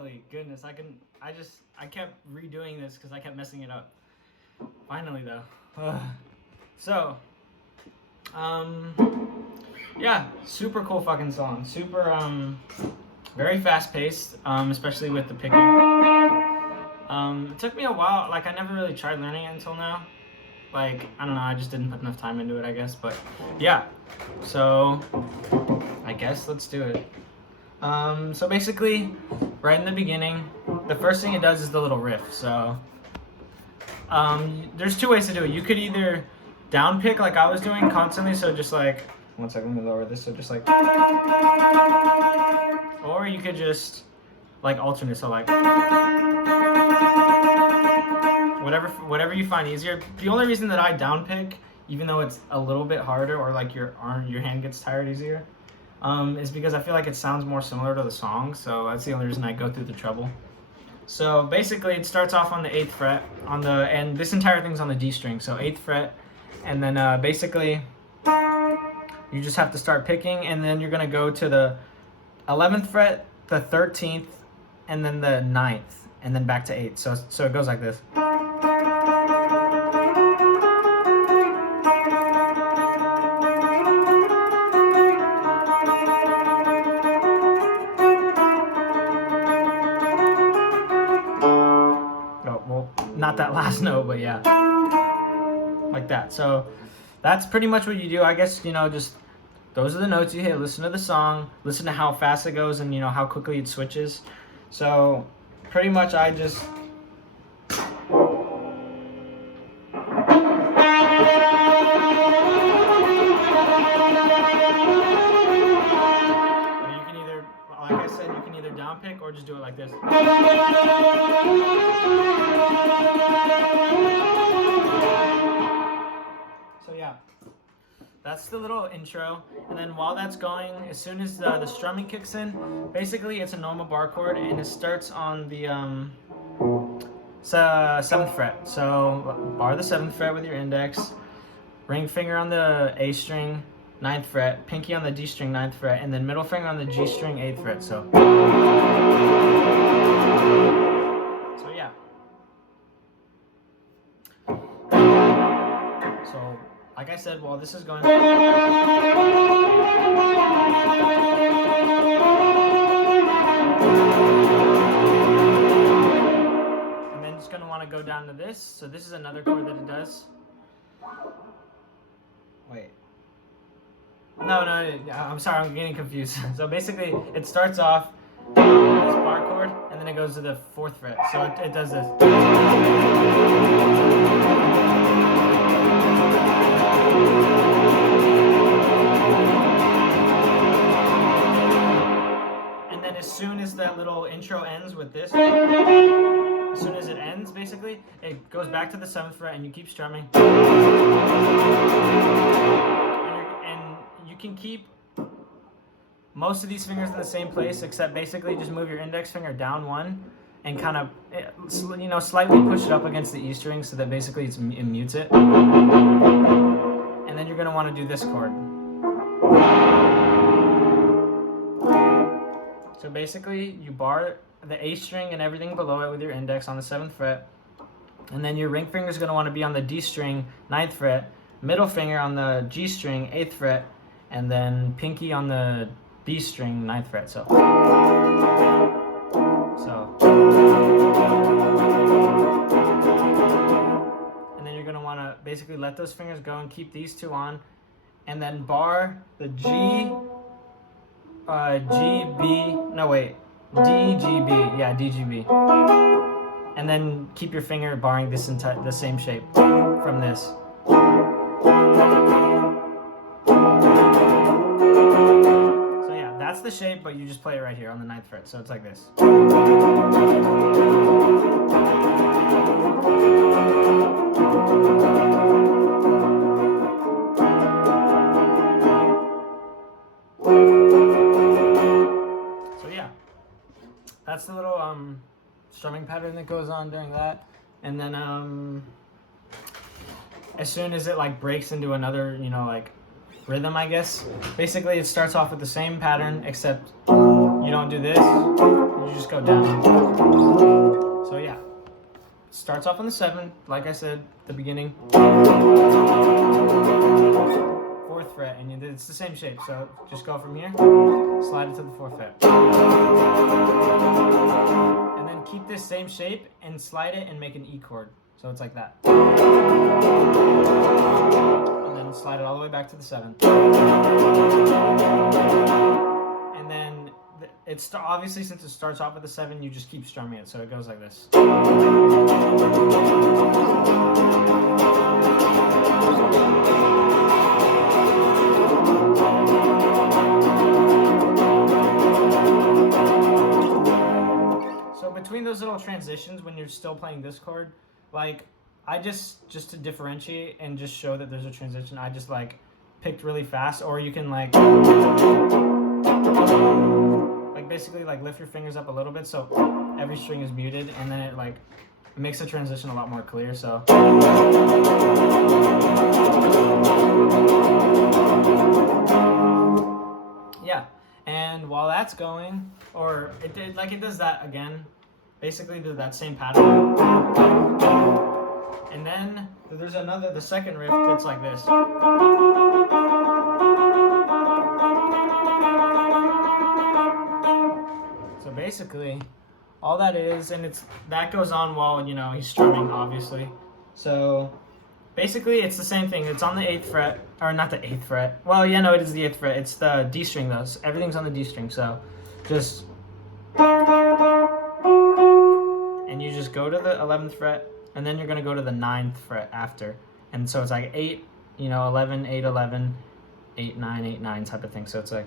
Finally, goodness, I kept redoing this because I kept messing it up. Finally, though. So, yeah, super cool fucking song. Super, very fast paced, especially with the picking. It took me a while, like I never really tried learning it until now. Like, I don't know, I just didn't put enough time into it, I guess, but yeah. So, I guess let's do it. So basically, right in the beginning, the first thing it does is the little riff. So, there's two ways to do it. You could either down pick like I was doing constantly, so just like, one second, let me lower this, so just like, or you could just like alternate, so like, whatever you find easier. The only reason that I down pick, even though it's a little bit harder or like your hand gets tired easier, is because I feel like it sounds more similar to the song. So that's the only reason I go through the treble. So basically, it starts off on the 8th fret and this entire thing's on the D string. So 8th fret, and then basically you just have to start picking, and then you're gonna go to the 11th fret, the 13th, and then the 9th, and then back to 8. So it goes like this. Not that last note, but yeah, like that. So that's pretty much what you do. I guess, you know, just those are the notes you hit. Listen to the song, listen to how fast it goes, and you know how quickly it switches. So pretty much I just down pick or just do it like this. So yeah, that's the little intro, and then while that's going, as soon as the strumming kicks in, basically it's a normal bar chord, and it starts on the 7th fret. So bar the 7th fret with your index, ring finger on the A string, 9th fret, pinky on the D string, 9th fret, and then middle finger on the G string, 8th fret. So yeah. So like I said, while this is going, and then just gonna want to go down to this. So this is another chord that it does. Wait. No, I'm sorry, I'm getting confused. So basically, it starts off with this bar chord, and then it goes to the 4th fret. So it does this. And then as soon as that little intro ends with this, as soon as it ends, basically, it goes back to the 7th fret, and you keep strumming. You can keep most of these fingers in the same place, except basically just move your index finger down one and kind of, you know, slightly push it up against the E string so that basically it mutes it. And then you're going to want to do this chord. So basically you bar the A string and everything below it with your index on the 7th fret, and then your ring finger is going to want to be on the D string, 9th fret, middle finger on the G string, 8th fret, and then pinky on the B string, 9th fret. So and then you're going to want to basically let those fingers go and keep these two on, and then bar the D, G, B, yeah, D, G, B, and then keep your finger barring this the same shape from this. So yeah, that's the shape, but you just play it right here on the 9th fret. So it's like this. So yeah, that's the little strumming pattern that goes on during that, and then as soon as it like breaks into another, you know, like rhythm, I guess, basically it starts off with the same pattern except you don't do this, you just go down. So yeah, starts off on the 7, like I said at the beginning. 4th fret, and it's the same shape, so just go from here, slide it to the 4th fret. And then keep this same shape and slide it and make an E chord. So it's like that. And then slide it all the way back to the 7. And then it's obviously, since it starts off with the 7, you just keep strumming it, so it goes like this. So between those little transitions, when you're still playing this chord, like I just to differentiate and just show that there's a transition, I just like picked really fast, or you can like basically like lift your fingers up a little bit so every string is muted, and then it makes the transition a lot more clear. So yeah, and while that's going, or it does that again, basically do that same pattern, and then there's the second riff that's like this. So basically, all that is, and that goes on while he's strumming, obviously. So basically, it's the same thing. It's on the 8th fret, or not the 8th fret. Well, yeah, no, it is the 8th fret. It's the D string though. So everything's on the D string. So just, and you just go to the 11th fret, and then you're gonna go to the 9th fret after. And so it's like 8, 11, 8, 11, 8, 9, 8, 9 type of thing. So it's like.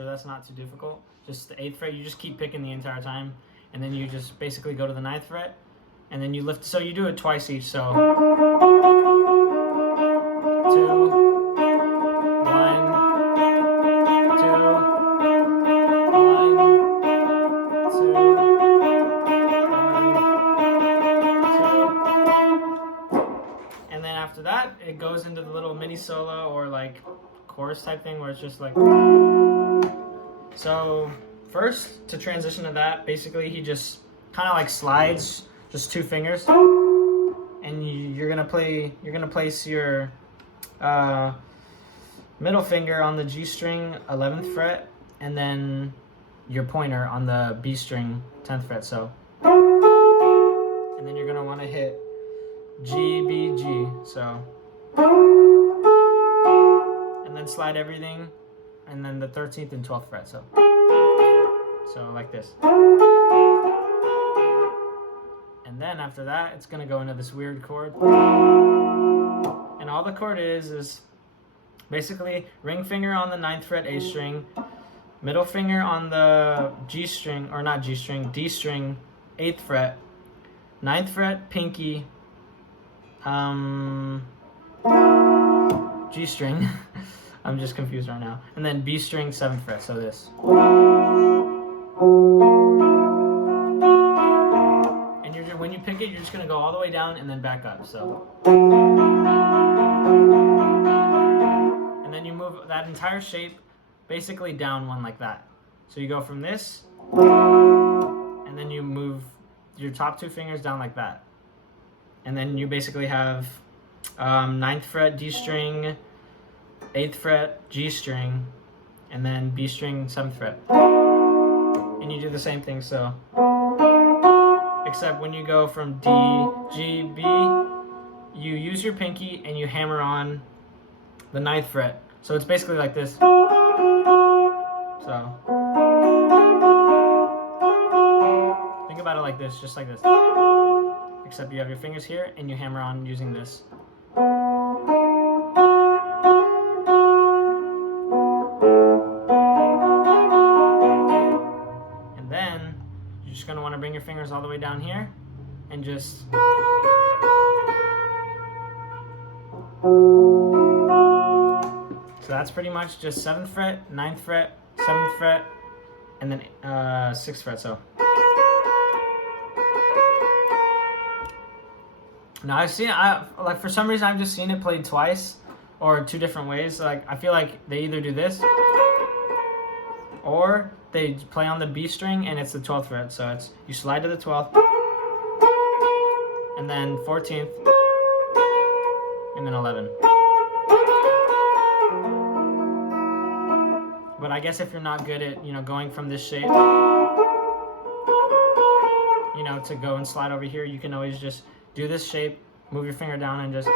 That's not too difficult. Just the 8th fret, you just keep picking the entire time, and then you just basically go to the 9th fret, and then you lift. So you do it twice each. So 2, 1, 2, 1, 2, 1, 2, and then after that, it goes into the little mini solo or like chorus type thing where it's just like. So first, to transition to that, basically he just kind of like slides just 2 fingers, and you're gonna place your middle finger on the G string 11th fret, and then your pointer on the B string 10th fret. So, and then you're gonna want to hit G, B, G. So, and then slide everything. And then the 13th and 12th fret, so like this. And then after that, it's gonna go into this weird chord. And all the chord is basically ring finger on the 9th fret A string, middle finger on the G string, or not G string, D string, 8th fret, 9th fret pinky, G string. I'm just confused right now. And then B string 7th fret, so this. And when you pick it, you're just gonna go all the way down and then back up. So. And then you move that entire shape basically down one like that. So you go from this, and then you move your top 2 fingers down like that. And then you basically have 9th fret D string, 8th fret G string, and then B string 7th fret. And you do the same thing, so except when you go from D, G, B, you use your pinky and you hammer on the 9th fret. So it's basically like this. So think about it like this, just like this. Except you have your fingers here and you hammer on using this. Going to want to bring your fingers all the way down here and just so that's pretty much just 7th fret, 9th fret, 7th fret, and then 6th fret. So now like for some reason I've just seen it played twice or 2 different ways. Like I feel like they either do this or they play on the B string and it's the 12th fret. So it's you slide to the 12th and then 14th and then 11. But I guess if you're not good at, going from this shape, to go and slide over here, you can always just do this shape, move your finger down and just,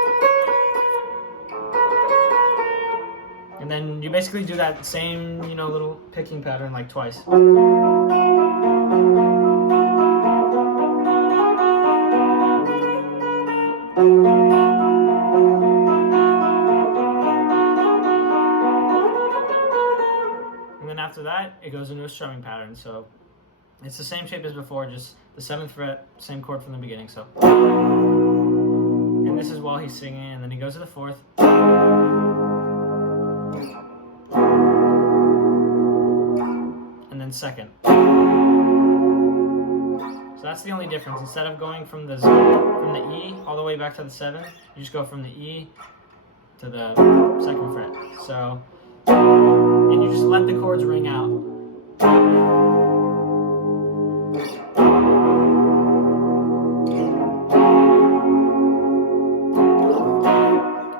and then you basically do that same, little picking pattern like twice. And then after that, it goes into a strumming pattern. So it's the same shape as before, just the 7th fret, same chord from the beginning. So, and this is while he's singing, and then he goes to the 4th. And then 2nd. So that's the only difference. Instead of going from the E all the way back to the 7, you just go from the E to the 2nd fret. So, and you just let the chords ring out.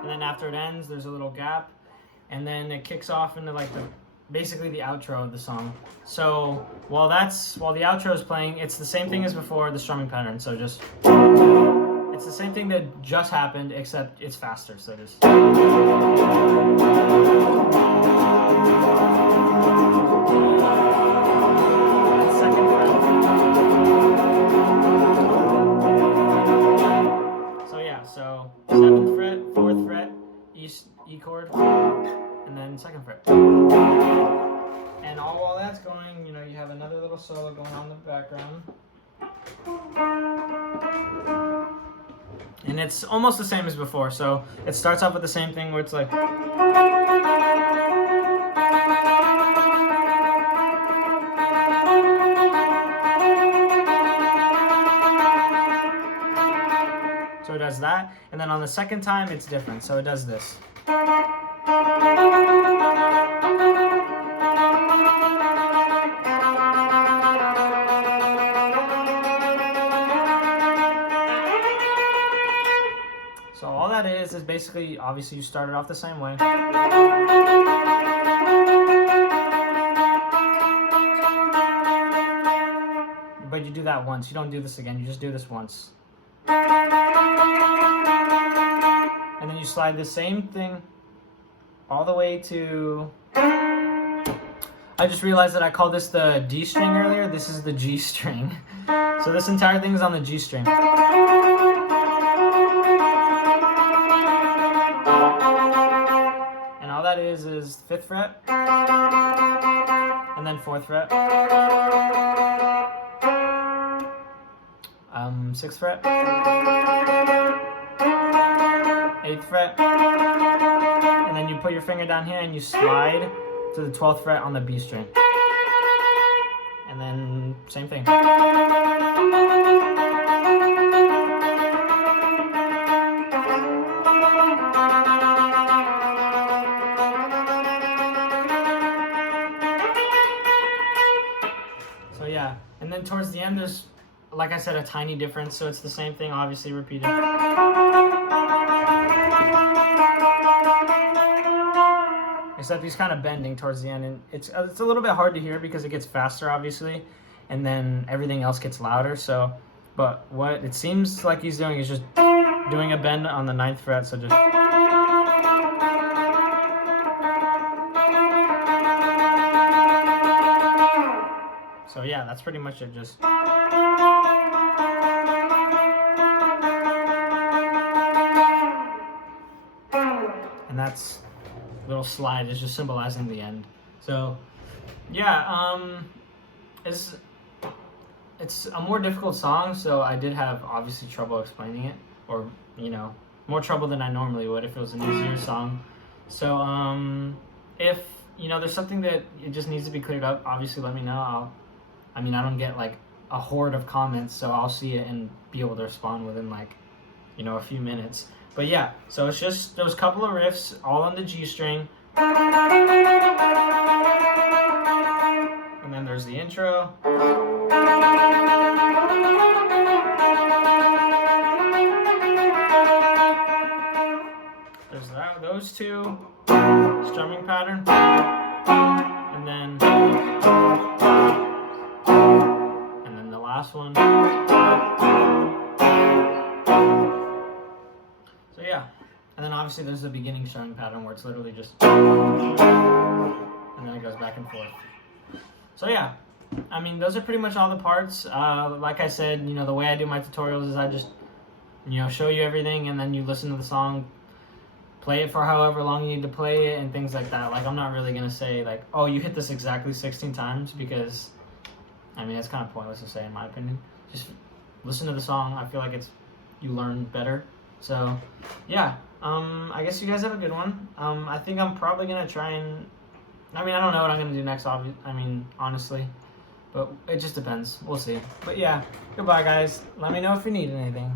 And then after it ends, there's a little gap, and then it kicks off into like basically the outro of the song. So while the outro is playing, it's the same thing as before, the strumming pattern. So just, it's the same thing that just happened, except it's faster. So just. Second fret. So yeah, so 7th fret, 4th fret, E chord, and then 2nd fret. And all while that's going, you have another little solo going on in the background. And it's almost the same as before. So it starts off with the same thing where it's like. So it does that, and then on the second time it's different. So it does this. So all that is basically, obviously you started off the same way. But you do that once, you don't do this again, you just do this once. And then you slide the same thing all the way to... I just realized that I called this the D string earlier. This is the G string. So this entire thing is on the G string. And all that is 5th fret. And then 4th fret. 6th fret. 8th fret, and then you put your finger down here and you slide to the 12th fret on the B string, and then same thing. So yeah, and then towards the end there's, like I said, a tiny difference, so it's the same thing, obviously repeated. Except he's kind of bending towards the end, and it's a little bit hard to hear because it gets faster, obviously, and then everything else gets louder. So, but what it seems like he's doing is just doing a bend on the 9th fret. So just. So yeah, that's pretty much it. Just. And that's. Little slide is just symbolizing the end. So yeah, it's a more difficult song, so I did have obviously trouble explaining it, or more trouble than I normally would if it was an easier song. So if you know, there's something that it just needs to be cleared up, obviously let me know. I mean, I don't get like a horde of comments, so I'll see it and be able to respond within like, you know, a few minutes. But yeah, so it's just those couple of riffs all on the G string. And then there's the intro. There's those two, strumming pattern. And then the last one. So yeah, and then obviously there's the beginning strumming pattern where it's literally just, and then it goes back and forth. So yeah, I mean, those are pretty much all the parts. Like I said, you know, the way I do my tutorials is I just, you know, show you everything and then you listen to the song, play it for however long you need to play it and things like that. Like, I'm not really going to say like, oh, you hit this exactly 16 times because, I mean, it's kind of pointless to say in my opinion. Just listen to the song. I feel like you learn better. So yeah, I guess you guys have a good one. I think I'm probably going to try and, I mean, I don't know what I'm going to do next, honestly, but it just depends. We'll see. But yeah, goodbye guys. Let me know if you need anything.